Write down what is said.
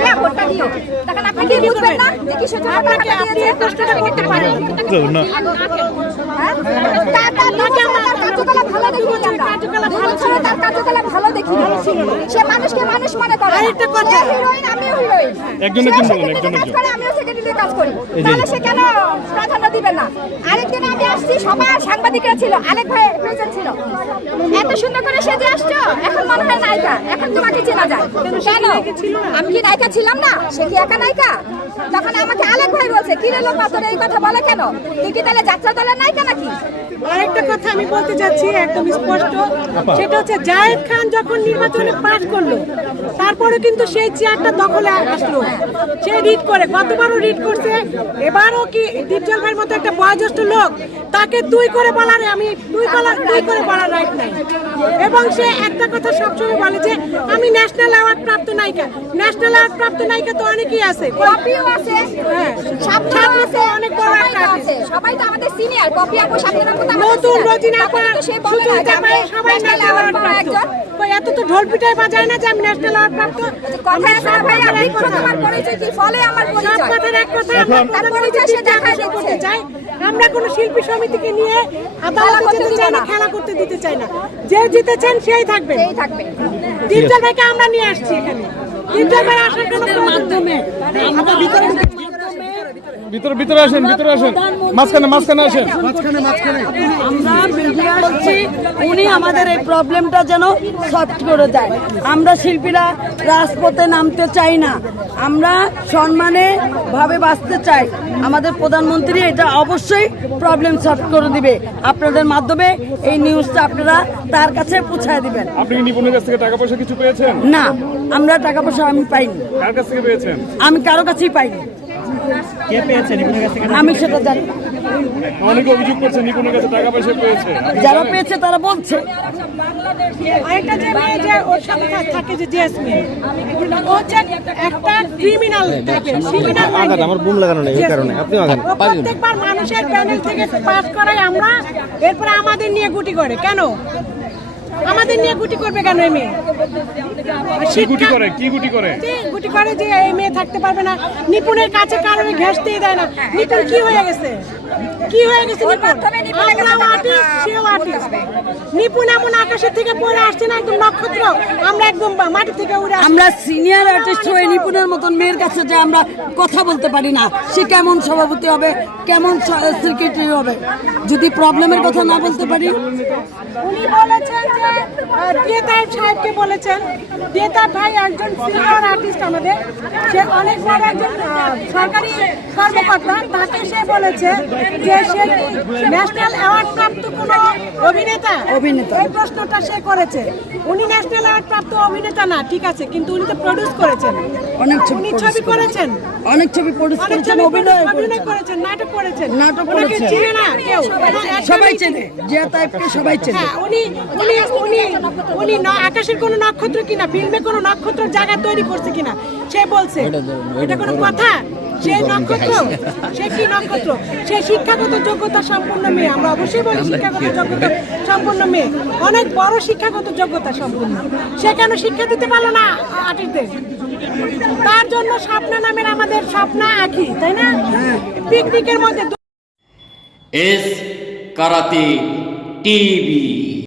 দেখলাম ভোটটা দিও, তখন আপনি কি বুঝবেন না যে কি সেটা আপনাকে আপনি এই প্রশ্নটা করতে পারেন না। তার কার্যকলাপ ভালো দেখি, তার কার্যকলাপ ভালো দেখি, সে মানুষকে মানুষ মনে করে। আরেকটা কথা, হিরোইন আমিও হিরোইন, একজনের আমিও সেক্রেটারিতে কাজ করি, তাহলে সে কেন প্রাধান্য দিবেন না? আরেকদিন আমি আসছি, সবার সাংবাদিকরা ছিল, আলেক ভাই প্রেজেন্ট ছিল, এত সুন্দর করে সেজে আসছো, এখন মনে হয় নায়িকা, এখন তোমাকে চেনা যায় কেন? আমি কি নায়িকা ছিলাম না? সে কি একা নায়িকা? তখন আমাকে আলেক ভাই বলছে, কি রে লোক তোর এই কথা বলে কেন? তুই কি তাহলে যাত্রা দলের নায়িকা নাকি? আরেকটা কথা আমি বলতে যাচ্ছি একদম স্পষ্ট, সেটা হচ্ছে জায়েদ খান যখন নির্বাচনে পাস করলো, তারপরে কিন্তু সেই চেয়ারটা দখলে আসলো, সে রিড করে, গতবারও রিড করছে, এবারও কি দীপজল ভাইয়ের মতো একটা বয়োজ্যেষ্ঠ লোক, তাকে তুই করে বলার, আমি তুই করে বলার রাইট নাই। এবং সে একটা কথা সবসময় বলে যে আমি ন্যাশনাল অ্যাওয়ার্ড প্রাপ্ত নায়িকা। ন্যাশনাল অ্যাওয়ার্ড প্রাপ্ত নায়িকা তো অনেকেই আছে, কপিও আছে, ছাত্র আছে, অনেক বড় একটা আছে, সবাই তো আমাদের সিনিয়র। কপি আপু সামনে রাখো, নতুন রোজিনা সবাই ন্যাশনাল অ্যাওয়ার্ড প্রাপ্ত। এত তো ঢোল পিটায় বাজায় না যে আমি ন্যাশনাল অ্যাওয়ার্ড প্রাপ্ত। কথা সব ভাই আপনি আমার পরিচয় কি ফলে আমার পরিচয়, সব কথার এক কথা, তার পরিচয় সে দেখাই করতে চাই। আমরা কোন শিল্পী সমিতিকে নিয়ে আদালতে যেতে চাই না, খেলা করতে দিতে চাই না। যে জিতেছেন সেই থাকবে, দীপজল ভাইকে আমরা নিয়ে আসছি এখানে। দীপজল ভাই আসার কোনো মাধ্যমে আমরা ভিতরে আসেন, মাঝখানে আসেন। আমরা মিডিয়া বলছি, উনি আমাদের এই প্রবলেমটা যেন সলভ করে দেয়। আমরা শিল্পীরা রাজপথে নামতে চাই না, আমরা সম্মানে ভাবে বাঁচতে চাই। আমাদের প্রধানমন্ত্রী এটা অবশ্যই প্রবলেম সলভ করে দিবে। আপনাদের মাধ্যমে এই নিউজটা আপনারা তার কাছে পৌঁছায় দিবেন। আপনি কি নিপুণের কাছ থেকে টাকা পয়সা কিছু পেয়েছেন? না, আমরা টাকা পয়সা আমি পাইনি। কার কাছ থেকে পেয়েছেন? আমি কারো কাছেই পাইনি। কে পেয়েছে নিপুণের কাছ থেকে? আমি সেটা জানি না। অনেকে অভিযোগ করছে নিপুণের কাছে টাকা পয়সা পেয়েছে। যারা পেয়েছে তারা বলছে। আরেকটা যে মেয়ে যে ওর সাথে থাকে, যে জেসমিন, ও হচ্ছে একটা ক্রিমিনাল টাইপের, ক্রিমিনাল। আমার বুম লাগানো নেই, এই কারণে আপনি আগান। প্রত্যেকবার মানুষের প্যানেল থেকে পাস করাই আমরা, এরপরে আমাদের নিয়ে গুটি করে কেন? আমাদের নিয়ে গুটি করবে কেন এই মেয়ে? কি গুটি করে? গুটি করে যে এই মেয়ে থাকতে পারবে না, নিপুণের কাছে কারণে ঘেঁষতেই দেয় না। নিপুণ কি হয়ে গেছে? আমরাও আর্টিস্ট, সেও আর্টিস্ট। নিপুণ এমন আকাশের থেকে পড়ে আসছে না, একদম নক্ষত্র, আমরা একদম মাটি থেকে উড়ে আসছি। আমরা সিনিয়র আর্টিস্ট হয়ে নিপুণের মতন মেয়ের কাছে যে আমরা কথা বলতে পারি না, সে কেমন সভাপতি হবে, কেমন সেক্রেটারি হবে, যদি প্রবলেমের কথা না বলতে পারি। উনি বলেছেন যে দেতাব সাহেবকে বলেছেন, দেতাব ভাই একজন সিনিয়র আর্টিস্ট আমাদের, সে অনেক বড় একজন সরকারি কর্মকর্তা, তাকে সে বলেছে যে সে কি ন্যাশনাল অ্যাওয়ার্ড প্রাপ্ত কোনো অভিনেতা? এই প্রশ্নটা সে করেছে। উনি ন্যাশনাল অ্যাওয়ার্ড প্রাপ্ত অভিনেতা না, ঠিক আছে, কিন্তু উনি তো প্রডিউস করেছেন, অনেক ছবি করেছেন, অনেক ছবি প্রডিউস করেছেন, অভিনয় করেছেন, নাটক করেছেন। চিনে না কেউ? সবাই চেনে, জিয়া তাইবকে সবাই চেনে। উনি আকাশের কোন নক্ষত্র কিনা, ফিল্মে কোন নক্ষত্র জায়গা তৈরি করছে কিনা সে বলছে, এটা কোনো কথা? সেই নক্ষত্র, সে কি নক্ষত্র? সে শিক্ষাগত যোগ্যতা সম্পূর্ণ মেয়ে, আমরা অবশ্যই বলি শিক্ষাগত যোগ্যতা সম্পূর্ণ মেয়ে, অনেক বড় শিক্ষাগত যোগ্যতা সম্পূর্ণ। সে কেন শিক্ষা দিতে পারলো না আর্টিস্টদের? তার জন্য স্বপ্না নামের আমাদের স্বপ্না আঁকি, তাই না? পিকনিকের মধ্যে এস কারাতে টিভি।